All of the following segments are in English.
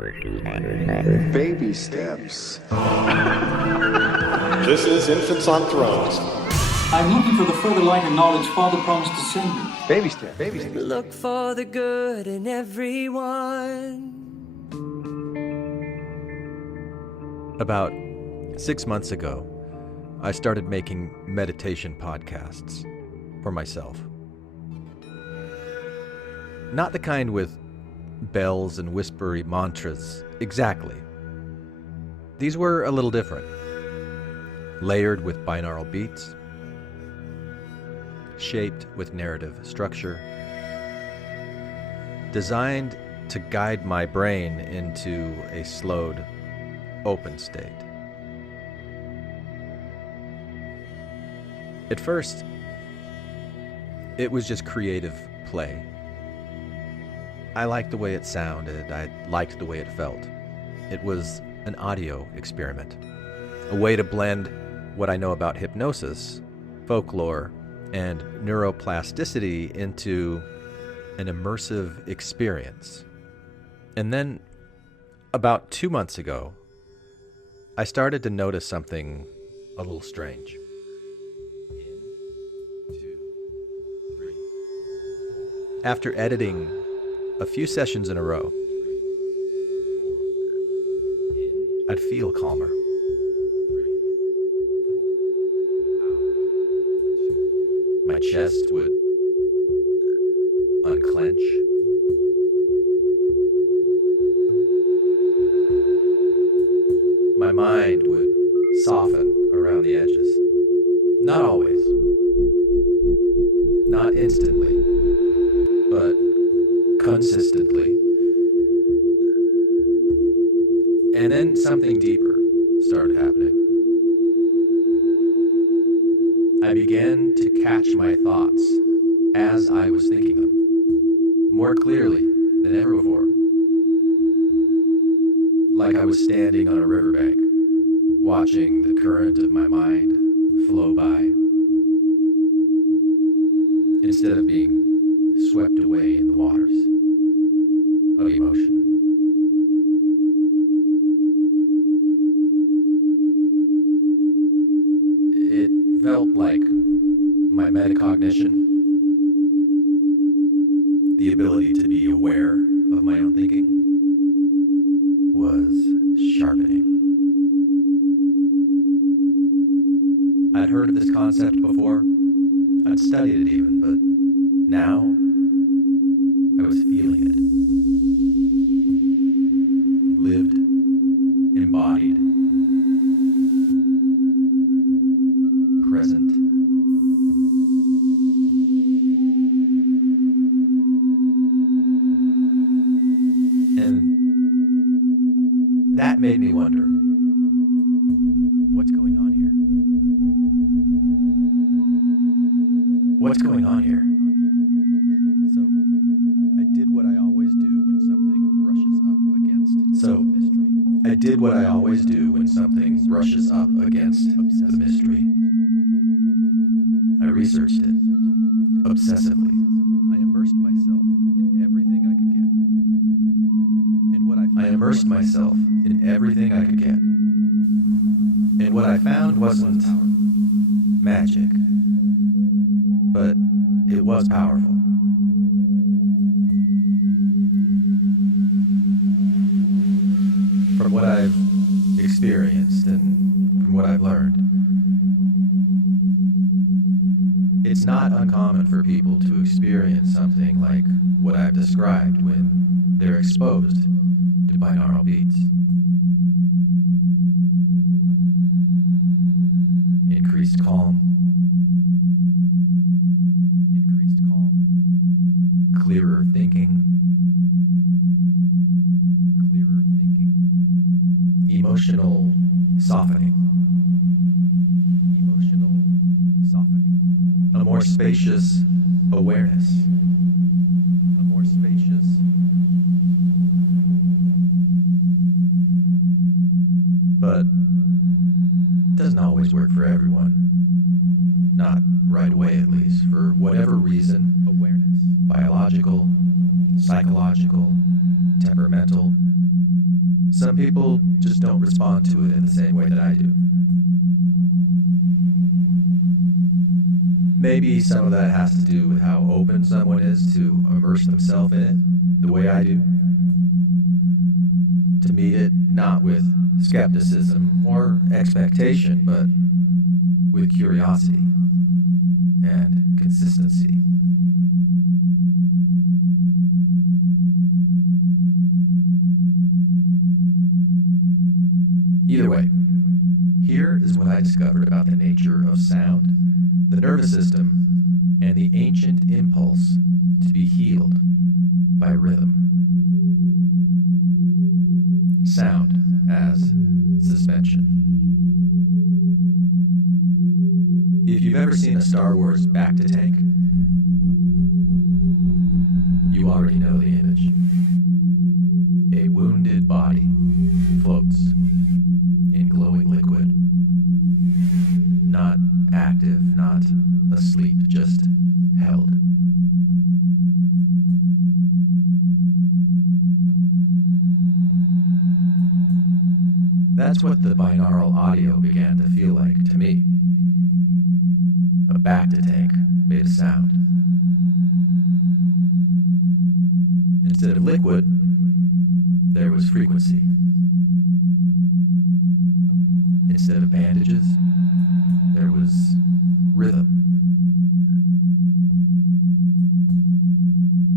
Baby steps. This is Infants on Thrones. I'm looking for the further light and knowledge Father promised to send me. Baby steps. Baby steps. Look for the good in everyone. About 6 months ago, I started making meditation podcasts for myself. Not the kind with bells and whispery mantras, exactly. These were a little different. Layered with binaural beats, shaped with narrative structure, designed to guide my brain into a slowed, open state. At first, it was just creative play. I liked the way it sounded, I liked the way it felt. It was an audio experiment, a way to blend what I know about hypnosis, folklore, and neuroplasticity into an immersive experience. And then, about 2 months ago, I started to notice something a little strange. After editing a few sessions in a row, I'd feel calmer. My chest would unclench. My mind would soften around the edges. Not always. Not instantly. But consistently. And then something deeper started happening. I began to catch my thoughts as I was thinking them, more clearly than ever before. Like I was standing on a riverbank, watching the current of my mind flow by, instead of being swept away in the waters of emotion. It felt like my metacognition, the ability to be aware of my own thinking, was sharpening. I'd heard of this concept before, I'd studied it even, but now I was feeling it. Lived, embodied, present. And that made me wonder, what's going on here? What's going on here? So, I did what I always do when something brushes up against the mystery. I researched it obsessively. I immersed myself in everything I could get. And what I found wasn't magic, but it was powerful. From what I've experienced and from what I've learned, it's not uncommon for people to experience something like what I've described when they're exposed to binaural beats. Increased calm, clearer thinking, emotional softening, a more spacious awareness, but it doesn't always work for everyone. Not right away, at least, for whatever reason. Awareness, biological, psychological, temperamental, Some people just don't respond to it in the same way that I do. Maybe some of that has to do with how open someone is to immerse themselves in it, the way I do. To meet it not with skepticism or expectation, but with curiosity and consistency. Either way, here is what I discovered about the nature of sound, the nervous system, and the ancient impulse to be healed by rhythm. Sound as suspension. If you've ever seen a Star Wars Bacta Tank, you already know the image. A wounded body floats in glowing liquid. Not active, not asleep, just held. That's what the binaural audio began to feel like to me. A Bacta tank made a sound. Instead of liquid, there was frequency. Instead of bandages, there was rhythm.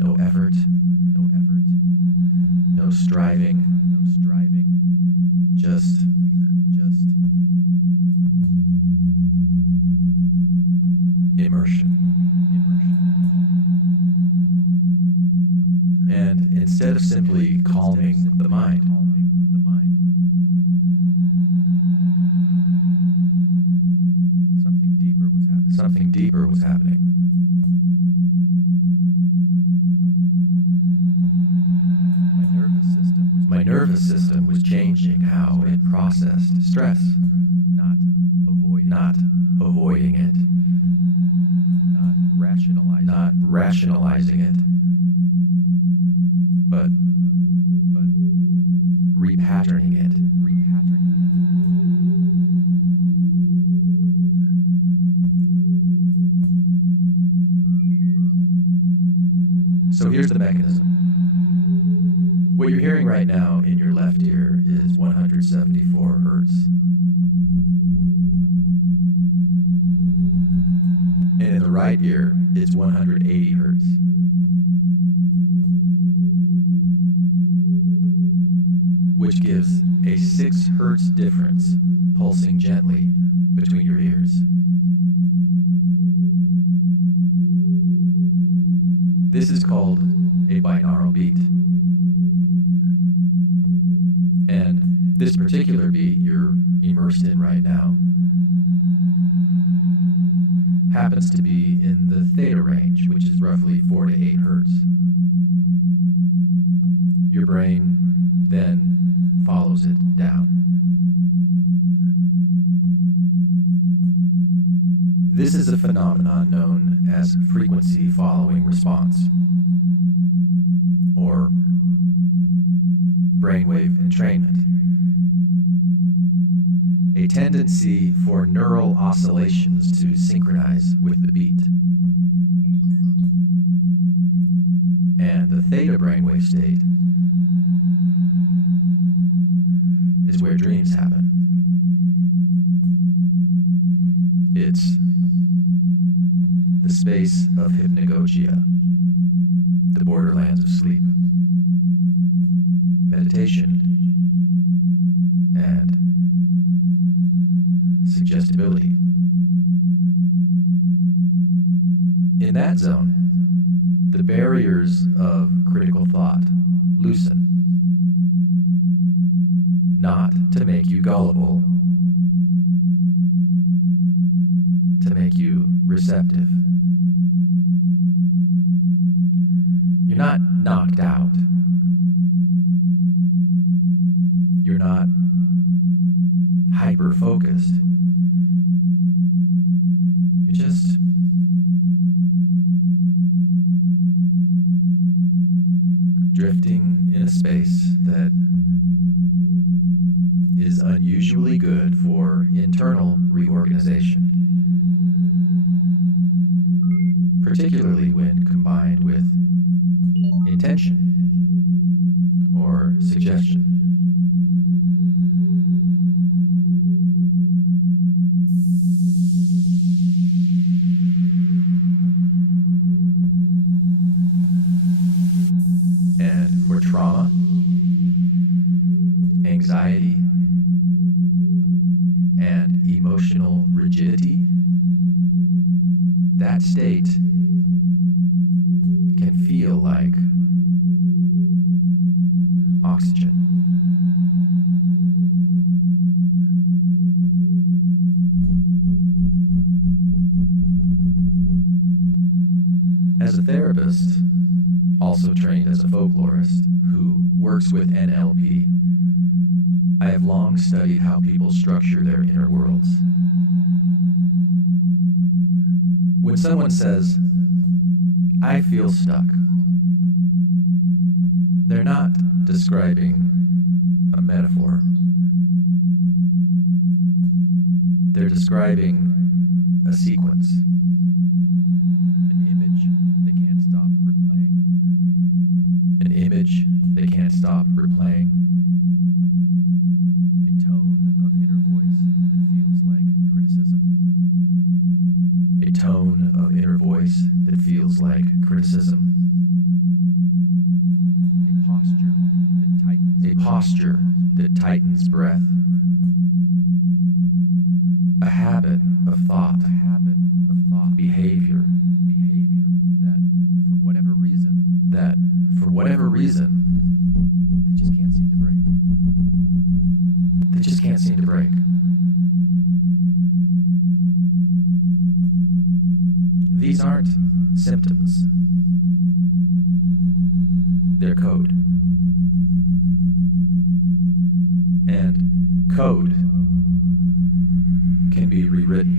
No effort, no striving, just immersion. And instead of simply calming the mind, something deeper was happening. My nervous system was changing how it processed stress, not avoiding it, not rationalizing it, but repatterning it. So here's the mechanism. What you're hearing right now in your left ear is 174 hertz. And in the right ear, it's 180 hertz. Which gives a 6 hertz difference pulsing gently between your ears. This is called a binaural beat. And this particular beat you're immersed in right now happens to be in the theta range, which is roughly 4 to 8 hertz. Your brain then follows it down. This is a phenomenon known as frequency following response, or brainwave entrainment. A tendency for neural oscillations to synchronize with the beat. And the theta brainwave state is where dreams happen. It's the space of hypnagogia, the borderlands of sleep, meditation, and suggestibility. In that zone, the barriers of critical thought loosen, not to make you gullible, to make you receptive. You're not knocked out. You're not hyper-focused. You're just drifting in a space that is unusually good for internal reorganization, particularly when combined with intention or suggestion. And for trauma, anxiety, and emotional rigidity, that state can feel like oxygen. As a therapist, also trained as a folklorist who works with NLP, I have long studied how people structure their inner worlds. When someone says, "I feel stuck," they're not describing a metaphor. They're describing a sequence, an image they can't stop replaying, an image they can't stop replaying, a tone of inner voice that feels like criticism, a tone of inner voice that feels like criticism, a posture that tightens breath, a habit of thought, behavior that for whatever reason they just can't seem to break. These aren't symptoms. They're code. And code can be rewritten.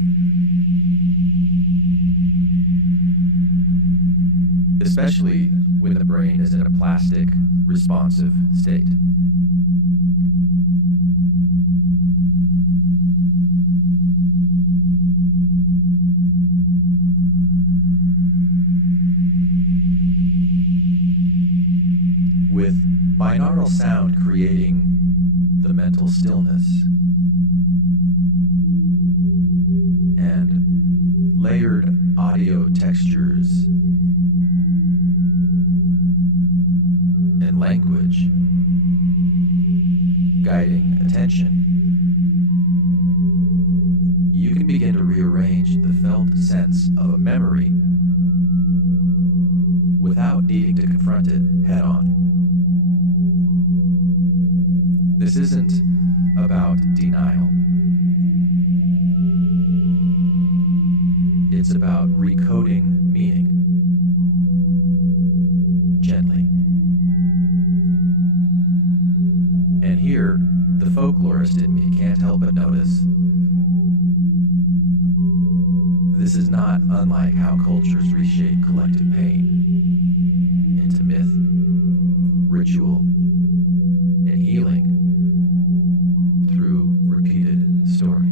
Especially when the brain is in a plastic, responsive state. With binaural sound creating the mental stillness and layered audio textures and language guiding attention, you can begin to rearrange the felt sense of a memory without needing to confront it head on. This isn't about denial. It's about recoding meaning gently. And here, the folklorist in me can't help but notice this is not unlike how cultures reshape collective pain into myth, ritual, and healing through repeated story.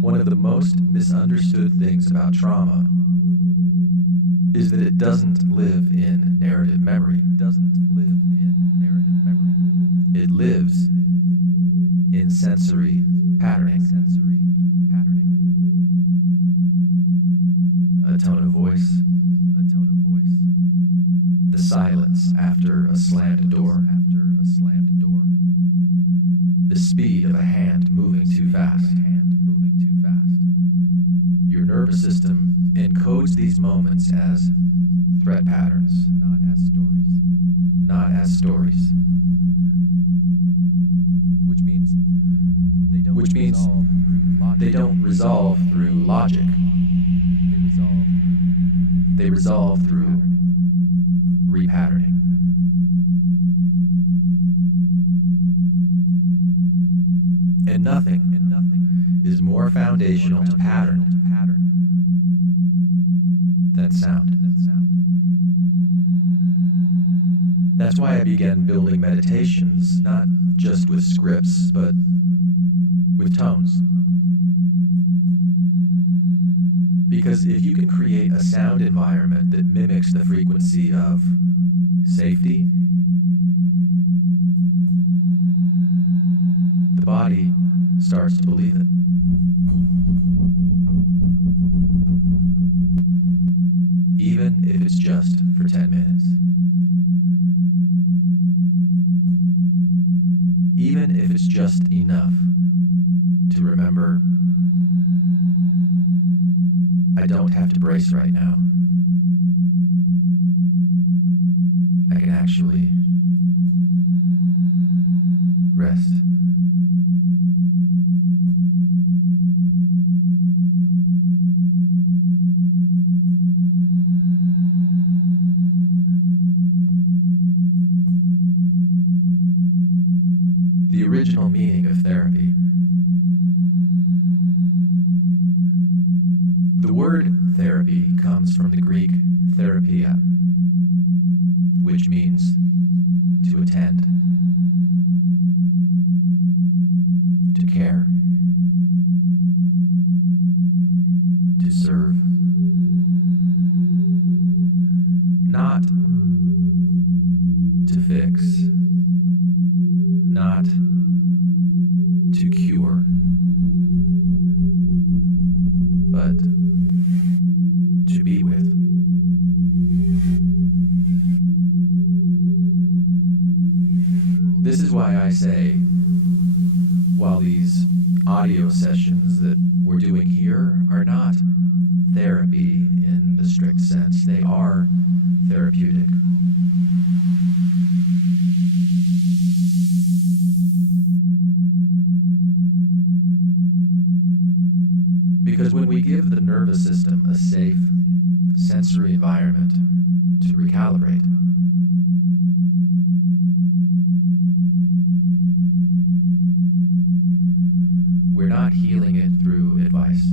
One of the most misunderstood things about trauma is that it doesn't live in narrative memory. It lives in sensory patterning. A tone of voice. The silence after a slammed door. The speed of a hand moving too fast. Your nervous system encodes these moments as threat patterns, not as stories. Which means they don't resolve through logic. They resolve through repatterning. nothing is more foundational to pattern than sound. That's why I began building meditations, not just with scripts, but with tones. Because if you can create a sound environment that mimics the frequency of safety, the body starts to believe it. Even if it's just for 10 minutes. Even if it's just enough to remember, I don't have to brace right now. I can actually rest. The original meaning of therapy. The word therapy comes from the Greek therapia, which means to attend, to care, to serve, not to fix, not to cure, but to be with. This is why I say, while these audio sessions that we're doing here are not therapy in the strict sense, they are therapeutic. Because when we give the nervous system a safe, sensory environment to recalibrate, we're not healing it through advice.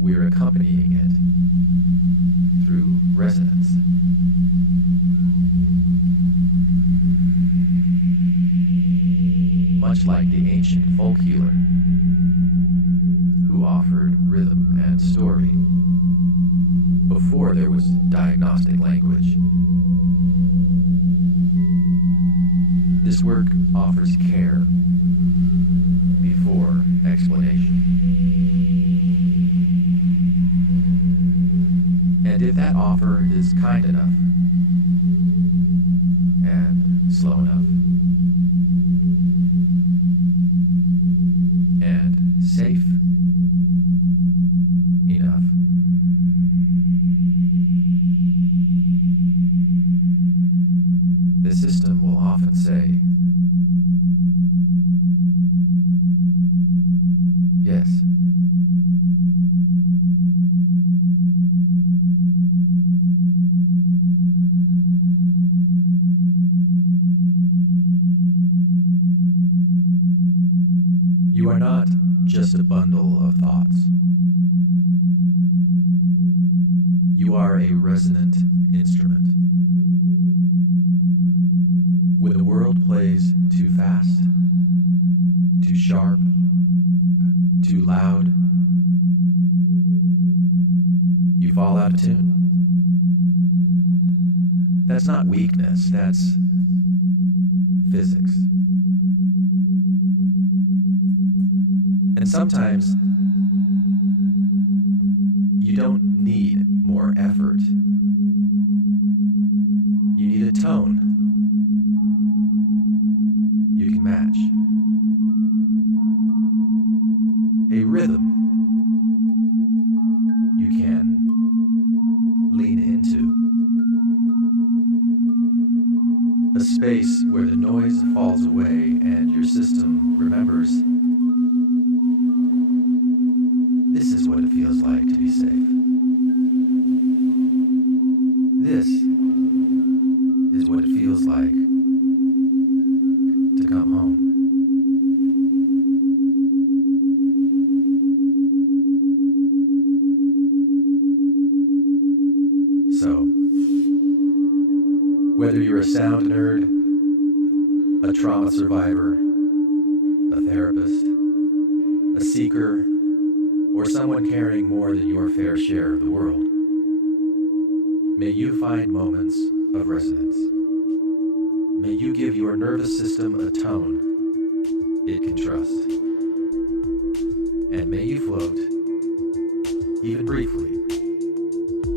We're accompanying it through resonance. Much like the ancient folk healer who offered rhythm and story before there was diagnostic language. This work offers care before explanation. And if that offer is kind enough and slow enough and safe enough, the system will often say, yes. You are not just a bundle of thoughts. You are a resonant instrument. When the world plays too fast, too sharp, too loud, you fall out of tune. That's not weakness, that's physics. And sometimes you don't need more effort. You need a tone you can match, a rhythm you can lean into, a space where the noise falls away and your system remembers, this is what it feels like to be safe. This is what it feels like to come home. So, whether you're a sound nerd, a trauma survivor, a therapist, a seeker, or someone carrying more than your fair share of the world, may you find moments of resonance. May you give your nervous system a tone it can trust. And may you float, even briefly,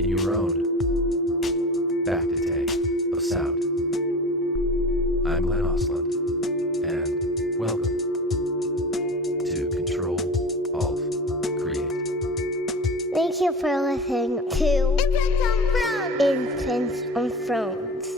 in your own Bacta Tank of Sound. I'm Glenn Ostlund, and welcome to Control, Alt, Create. Thank you for listening to Infants on Thrones.